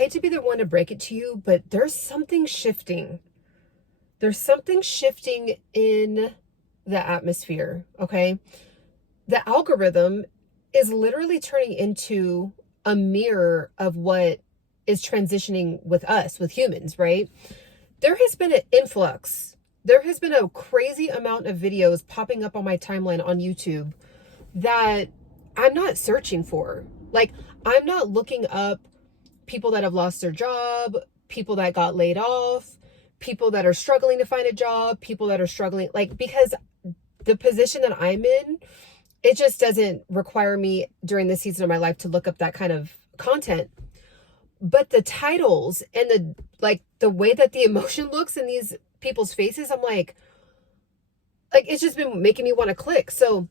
hate to be the one to break it to you, but there's something shifting. There's something shifting in the atmosphere, okay? The algorithm is literally turning into a mirror of what is transitioning with us, with humans, right? There has been an influx. There has been a crazy amount of videos popping up on my timeline on YouTube that I'm not searching for. Like, I'm not looking up people that have lost their job, people that got laid off, people that are struggling to find a job, people that are struggling, like, because the position that I'm in, it just doesn't require me during this season of my life to look up that kind of content. But the titles and the way that the emotion looks in these people's faces, I'm like it's just been making me want to click. So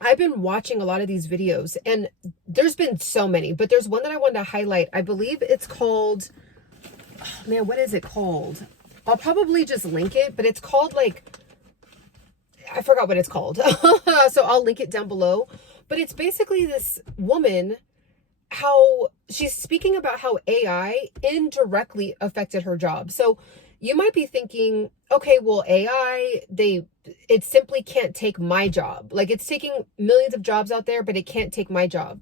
I've been watching a lot of these videos, and there's been so many, but there's one that I wanted to highlight. I believe it's called, oh man, what is it called? I'll probably just link it, but it's called I forgot what it's called. So I'll link it down below. But it's basically this woman, how she's speaking about how AI indirectly affected her job. So you might be thinking, okay, well, AI, it simply can't take my job. Like, it's taking millions of jobs out there, but it can't take my job.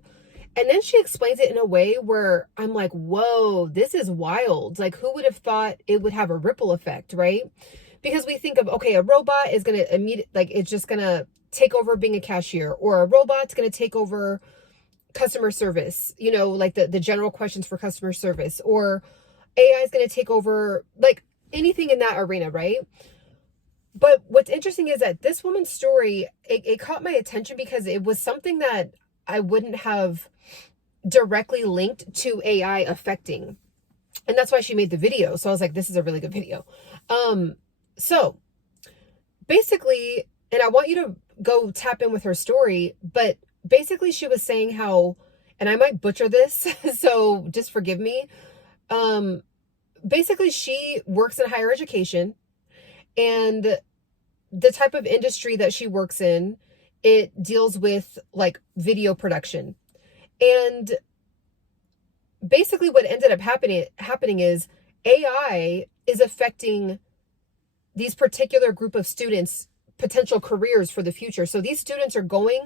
And then she explains it in a way where I'm like, whoa, this is wild. Like, who would have thought it would have a ripple effect, right? Because we think of, okay, a robot is going to it's just going to take over being a cashier, or a robot's going to take over customer service, like the general questions for customer service, or AI is going to take over, like, anything in that arena, right? But what's interesting is that this woman's story, it caught my attention because it was something that I wouldn't have directly linked to AI affecting. And that's why she made the video. So I was like, this is a really good video. So basically, and I want you to go tap in with her story, but basically she was saying how, and I might butcher this, so just forgive me. Basically she works in higher education, and the type of industry that she works in, it deals with like video production. And basically what ended up happening is AI is affecting these particular group of students' potential careers for the future. So these students are going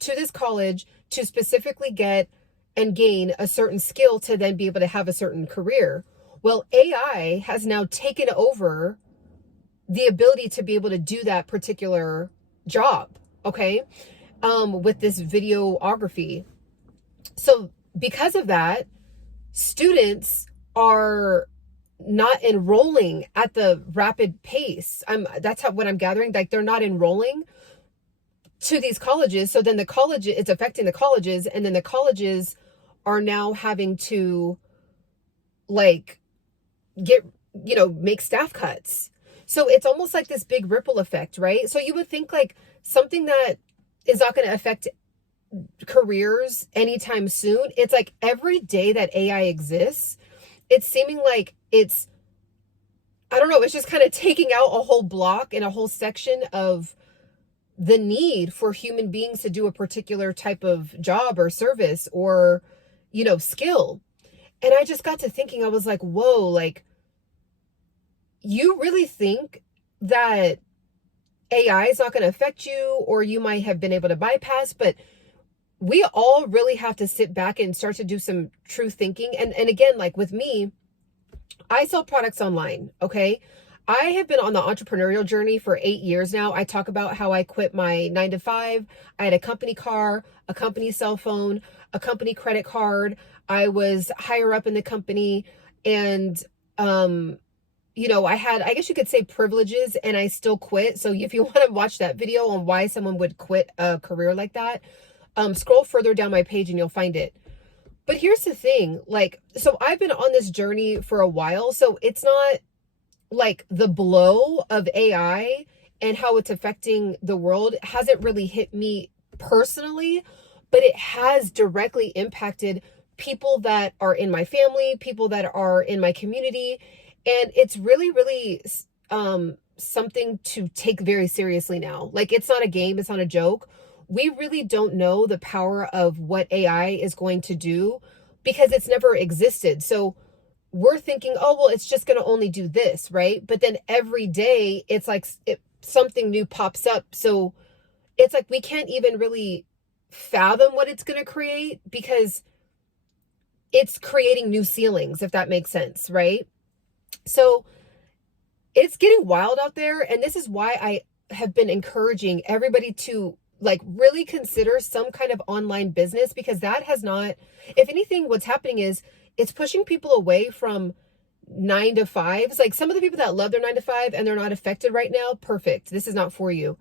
to this college to specifically get and gain a certain skill to then be able to have a certain career. Well, AI has now taken over the ability to be able to do that particular job, okay, with this videography. So because of that, students are not enrolling at the rapid pace. That's what I'm gathering. Like, they're not enrolling to these colleges. So then it's affecting the colleges, and then the colleges are now having to make staff cuts. So it's almost like this big ripple effect, right? So you would think like something that is not going to affect careers anytime soon. It's like every day that AI exists, it's seeming like it's just kind of taking out a whole block and a whole section of the need for human beings to do a particular type of job or service or, skill. And I just got to thinking, I was like, whoa, like, you really think that AI is not going to affect you, or you might have been able to bypass, but we all really have to sit back and start to do some true thinking. And again, like with me, I sell products online, okay? I have been on the entrepreneurial journey for 8 years now. I talk about how I quit my 9-to-5. I had a company car, a company cell phone, a company credit card. I was higher up in the company, and I had, I guess you could say, privileges, and I still quit. So if you want to watch that video on why someone would quit a career like that, scroll further down my page and you'll find it. But here's the thing, so I've been on this journey for a while. So it's not like the blow of AI and how it's affecting the world hasn't really hit me personally, but it has directly impacted people that are in my family, people that are in my community. And it's really, really something to take very seriously now. Like, it's not a game. It's not a joke. We really don't know the power of what AI is going to do. because it's never existed. So we're thinking, oh, well, it's just going to only do this, right? But then every day it's like something new pops up. So it's like we can't even really fathom what it's going to create because it's creating new ceilings, if that makes sense, right? So it's getting wild out there. And this is why I have been encouraging everybody to like really consider some kind of online business, because that has not, if anything, what's happening is it's pushing people away from 9-to-5s. Like some of the people that love their 9-to-5 and they're not affected right now, perfect. This is not for you.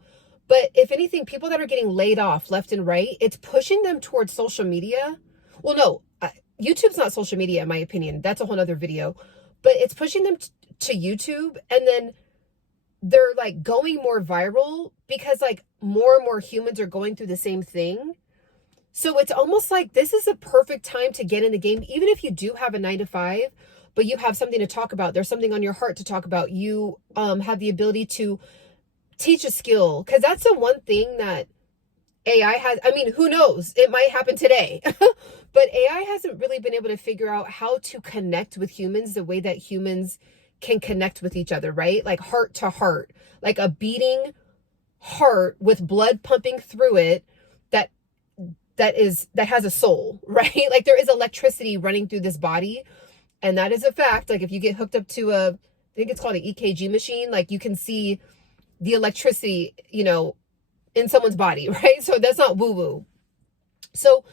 But if anything, people that are getting laid off left and right, it's pushing them towards social media. Well, no, YouTube's not social media, in my opinion. That's a whole other video. But it's pushing them to YouTube, and then they're like going more viral because like more and more humans are going through the same thing. So it's almost like this is a perfect time to get in the game, even if you do have a 9-to-5, but you have something to talk about. There's something on your heart to talk about. You have the ability to teach a skill, because that's the one thing that AI has. I mean, who knows? It might happen today. But AI hasn't really been able to figure out how to connect with humans the way that humans can connect with each other, right? Like heart to heart, like a beating heart with blood pumping through it that has a soul, right? Like there is electricity running through this body. And that is a fact. Like if you get hooked up to I think it's called an EKG machine, like you can see the electricity, in someone's body, right? So that's not woo-woo. So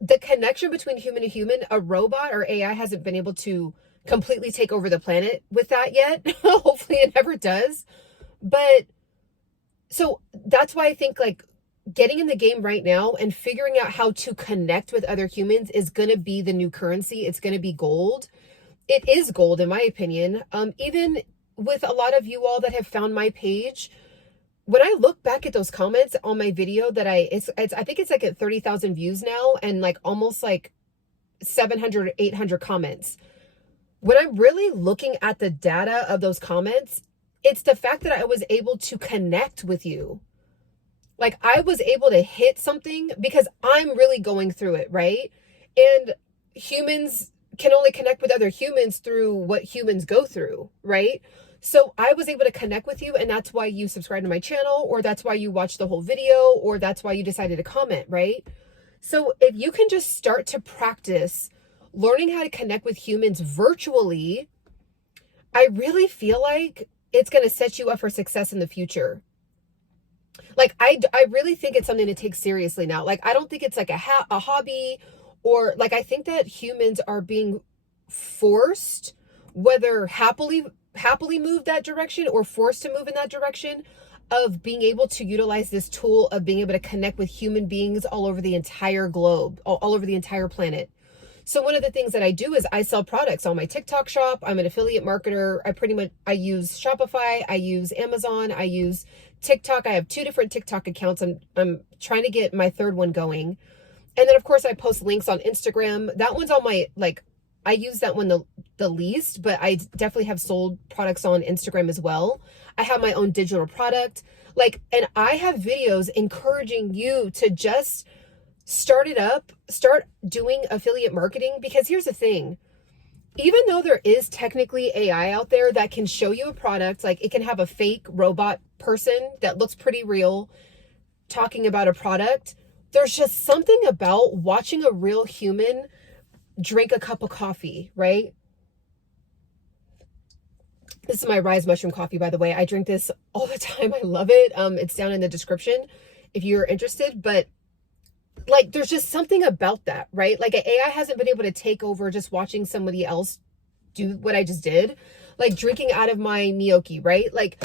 the connection between human to human, a robot or AI hasn't been able to completely take over the planet with that yet. Hopefully it never does. But so that's why I think like getting in the game right now and figuring out how to connect with other humans is going to be the new currency. It's going to be gold. It is gold, in my opinion. Even with a lot of you all that have found my page, when I look back at those comments on my video that I think it's like at 30,000 views now and like almost like 700, 800 comments. When I'm really looking at the data of those comments, it's the fact that I was able to connect with you. Like I was able to hit something because I'm really going through it, right? And humans can only connect with other humans through what humans go through, right? So I was able to connect with you, and that's why you subscribed to my channel, or that's why you watched the whole video, or that's why you decided to comment, right? So if you can just start to practice learning how to connect with humans virtually, I really feel like it's going to set you up for success in the future. Like, I really think it's something to take seriously now. Like, I don't think it's like a hobby, or like, I think that humans are being forced, whether happily move that direction or forced to move in that direction, of being able to utilize this tool of being able to connect with human beings all over the entire globe, all over the entire planet. So one of the things that I do is I sell products on my TikTok shop. I'm an affiliate marketer. I use Shopify. I use Amazon. I use TikTok. I have 2 different TikTok accounts. I'm trying to get my 3rd one going. And then of course I post links on Instagram. That one's on my, like, I use that one the least, but I definitely have sold products on Instagram as well. I have my own digital product. Like, and I have videos encouraging you to just start doing affiliate marketing, because here's the thing. Even though there is technically AI out there that can show you a product, like it can have a fake robot person that looks pretty real talking about a product, there's just something about watching a real human drink a cup of coffee, right? This is my RYZE mushroom coffee, by the way. I drink this all the time. I love it. It's down in the description if you're interested. But like, there's just something about that, right? Like, AI hasn't been able to take over just watching somebody else do what I just did. Like drinking out of my gnocchi, right? Like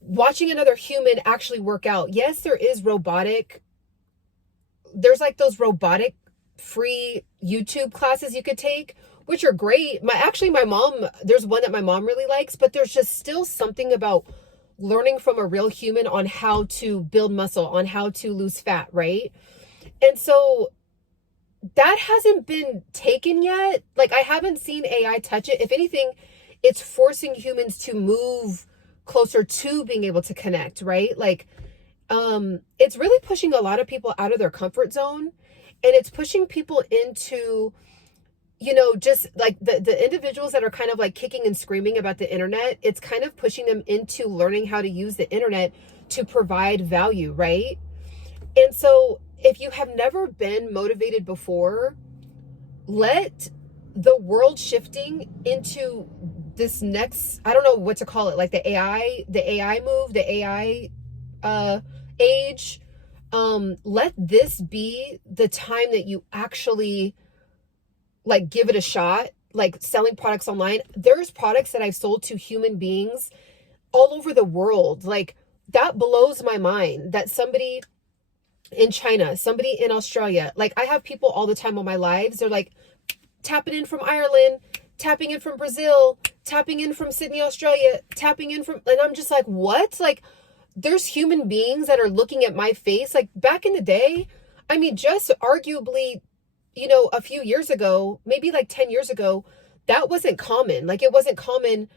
watching another human actually work out. Yes, there's like those robotic free YouTube classes you could take, which are great. My mom, there's one that my mom really likes, but there's just still something about learning from a real human on how to build muscle, on how to lose fat, right? And so that hasn't been taken yet. Like, I haven't seen AI touch it. If anything, it's forcing humans to move closer to being able to connect, right? Like, it's really pushing a lot of people out of their comfort zone, and it's pushing people into you know, just like the individuals that are kind of like kicking and screaming about the internet, it's kind of pushing them into learning how to use the internet to provide value, right? And so if you have never been motivated before, let the world shifting into this next, I don't know what to call it, like the AI move, the AI age. Let this be the time that you actually like give it a shot, like selling products online. There's products that I've sold to human beings all over the world. Like that blows my mind that somebody in China, somebody in Australia, like I have people all the time on my lives. They're like tapping in from Ireland, tapping in from Brazil, tapping in from Sydney, Australia, tapping in from, and I'm just like, what? Like there's human beings that are looking at my face. Like back in the day, I mean, just arguably, you know, a few years ago, maybe like 10 years ago, that wasn't common. Like it wasn't common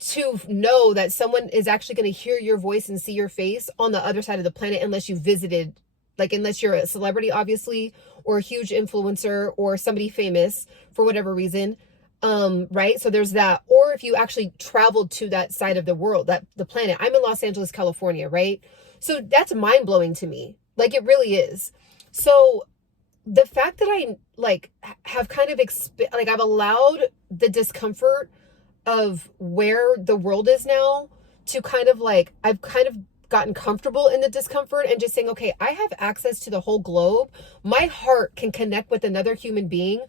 to know that someone is actually going to hear your voice and see your face on the other side of the planet unless you visited, like unless you're a celebrity, obviously, or a huge influencer or somebody famous for whatever reason. Right? So there's that. Or if you actually traveled to that side of the world, that the planet. I'm in Los Angeles, California, right? So that's mind blowing to me. Like it really is. So the fact that I like have kind of like I've allowed the discomfort of where the world is now to kind of like, I've kind of gotten comfortable in the discomfort and just saying, okay, I have access to the whole globe. My heart can connect with another human being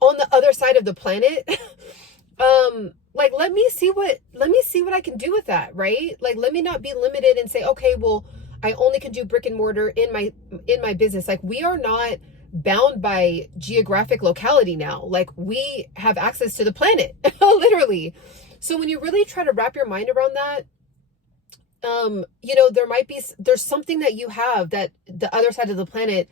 on the other side of the planet. Like let me see what I can do with that, right? Like let me not be limited and say, okay, well, I only can do brick and mortar in my business. Like we are not bound by geographic locality now. Like we have access to the planet, literally. So when you really try to wrap your mind around that, you know, there's something that you have that the other side of the planet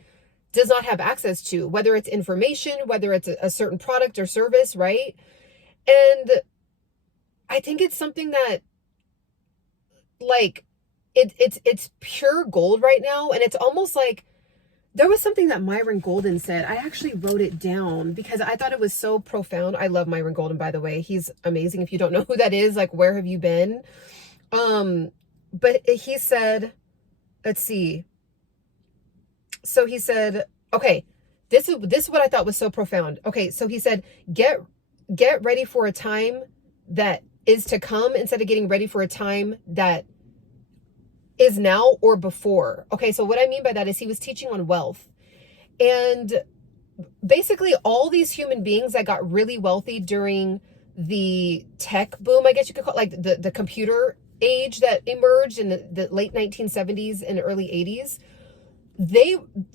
does not have access to, whether it's information, whether it's a certain product or service, right? And I think it's something that like it's pure gold right now. And it's almost like there was something that Myron Golden said. I actually wrote it down because I thought it was so profound. I love Myron Golden, by the way. He's amazing. If you don't know who that is, like, where have you been? But he said, let's see. So he said, okay, this is what I thought was so profound. Okay, so he said, get ready for a time that is to come instead of getting ready for a time that is now or before. Okay, so what I mean by that is he was teaching on wealth. And basically all these human beings that got really wealthy during the tech boom, I guess you could call it, like the computer age that emerged in the late 1970s and early 80s,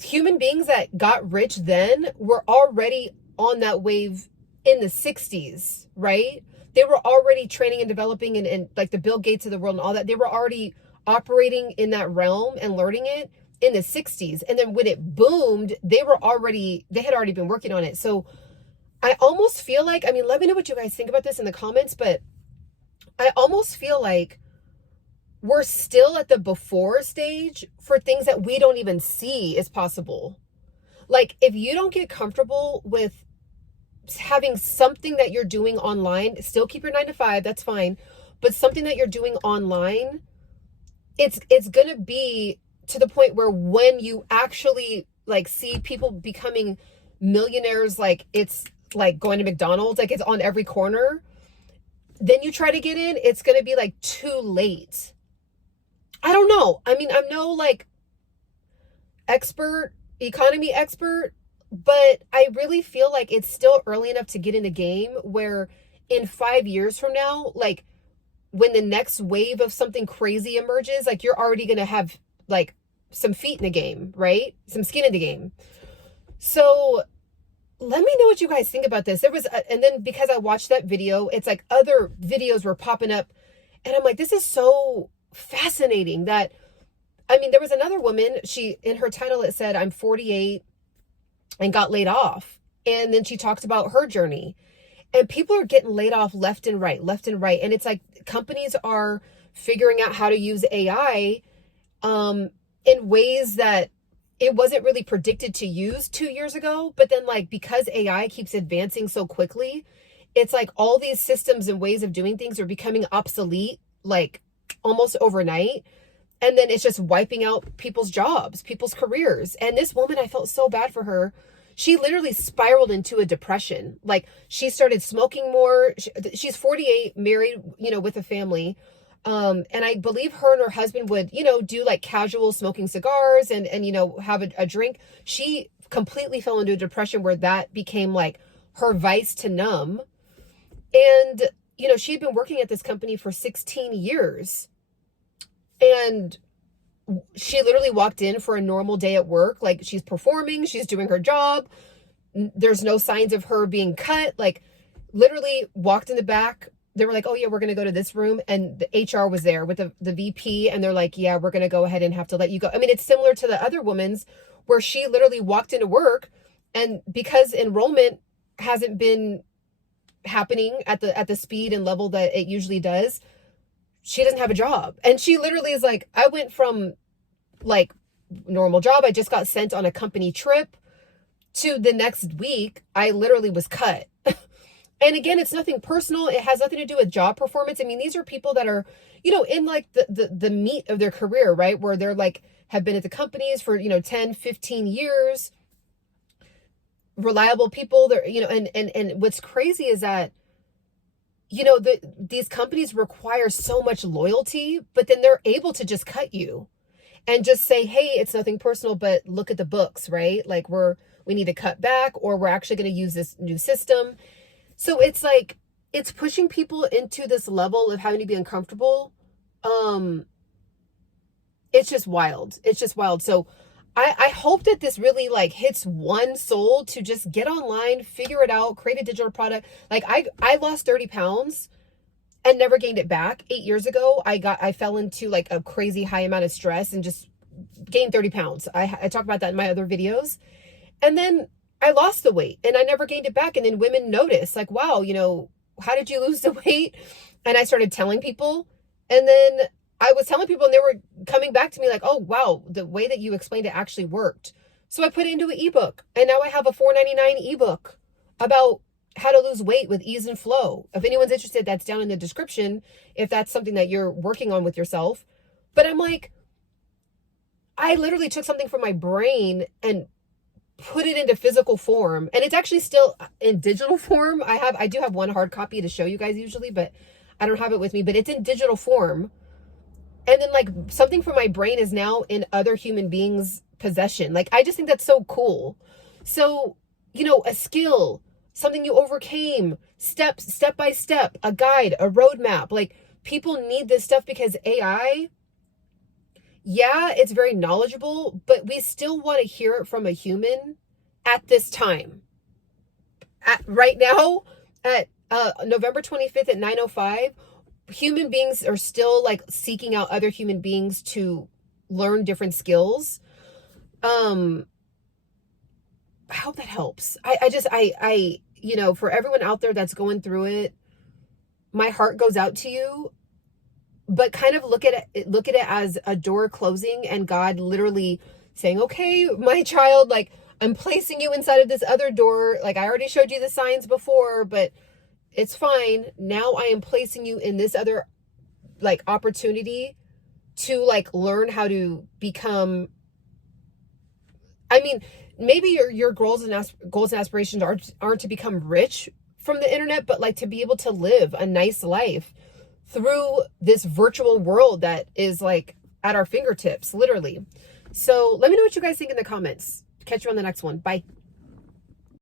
human beings that got rich then were already on that wave in the 60s, right? They were already training and developing and like the Bill Gates of the world and all that. They were already operating in that realm and learning it in the 60s. And then when it boomed, they had already been working on it. So I almost feel like, I mean, let me know what you guys think about this in the comments, but I almost feel like we're still at the before stage for things that we don't even see as possible. Like if you don't get comfortable with having something that you're doing online, still keep your 9 to 5, that's fine. But something that you're doing online, it's going to be to the point where when you actually like see people becoming millionaires, like it's like going to McDonald's, like it's on every corner, then you try to get in, it's going to be like too late. I don't know. I mean, I'm no like economy expert, but I really feel like it's still early enough to get in the game where in 5 years from now, like when the next wave of something crazy emerges, like you're already going to have like some feet in the game, right? Some skin in the game. So let me know what you guys think about this. And then because I watched that video, it's like other videos were popping up and I'm like, this is so fascinating that, I mean, there was another woman, in her title, it said, I'm 48 and got laid off. And then she talked about her journey. And people are getting laid off left and right. And it's like companies are figuring out how to use AI in ways that it wasn't really predicted to use 2 years ago. But then like, because AI keeps advancing so quickly, it's like all these systems and ways of doing things are becoming obsolete, like almost overnight. And then it's just wiping out people's jobs, people's careers. And this woman, I felt so bad for her. She literally spiraled into a depression. Like, she started smoking more. She's 48, married, with a family. And I believe her and her husband would, do like casual smoking cigars and have a drink. She completely fell into a depression where that became like her vice to numb. And, she'd been working at this company for 16 years. And she literally walked in for a normal day at work. Like, she's performing, she's doing her job. There's no signs of her being cut. Like, literally walked in the back. They were like, oh yeah, we're going to go to this room. And the HR was there with the VP. And they're like, yeah, we're going to go ahead and have to let you go. I mean, it's similar to the other woman's where she literally walked into work, and because enrollment hasn't been happening at the speed and level that it usually does, she doesn't have a job. And she literally is like, I went from like normal job, I just got sent on a company trip, to the next week, I literally was cut. And again, it's nothing personal. It has nothing to do with job performance. I mean, these are people that are, in like the meat of their career, right? Where they're like, have been at the companies for, 10, 15 years, reliable people. They're, and what's crazy is that, these companies require so much loyalty, but then they're able to just cut you and just say, hey, it's nothing personal, but look at the books, right? Like, we need to cut back, or we're actually going to use this new system. So it's like, it's pushing people into this level of having to be uncomfortable. It's just wild. It's just wild. So I hope that this really like hits one soul to just get online, figure it out, create a digital product. Like, I lost 30 pounds and never gained it back. 8 years ago, I fell into like a crazy high amount of stress and just gained 30 pounds. I talk about that in my other videos. And then I lost the weight and I never gained it back. And then women notice like, wow, how did you lose the weight? And I started telling people, and then I was telling people and they were coming back to me like, oh, wow, the way that you explained it actually worked. So I put it into an ebook, and now I have a $4.99 ebook about how to lose weight with ease and flow. If anyone's interested, that's down in the description, if that's something that you're working on with yourself. But I'm like, I literally took something from my brain and put it into physical form, and it's actually still in digital form. I do have one hard copy to show you guys usually, but I don't have it with me, but it's in digital form. And then like something from my brain is now in other human beings' possession. Like, I just think that's so cool. So, a skill, something you overcame, step by step, a guide, a roadmap. Like, people need this stuff because AI, yeah, it's very knowledgeable, but we still want to hear it from a human at this time. Right now, at November 25th at 9:05, human beings are still like seeking out other human beings to learn different skills. I hope that helps. I for everyone out there that's going through it, my heart goes out to you. But kind of look at it as a door closing and God literally saying, okay, my child, like, I'm placing you inside of this other door. Like, I already showed you the signs before, but it's fine. Now I am placing you in this other like opportunity to like learn how to become, I mean, maybe your goals and aspirations aren't to become rich from the internet, but like to be able to live a nice life through this virtual world that is like at our fingertips, literally. So let me know what you guys think in the comments. Catch you on the next one. Bye.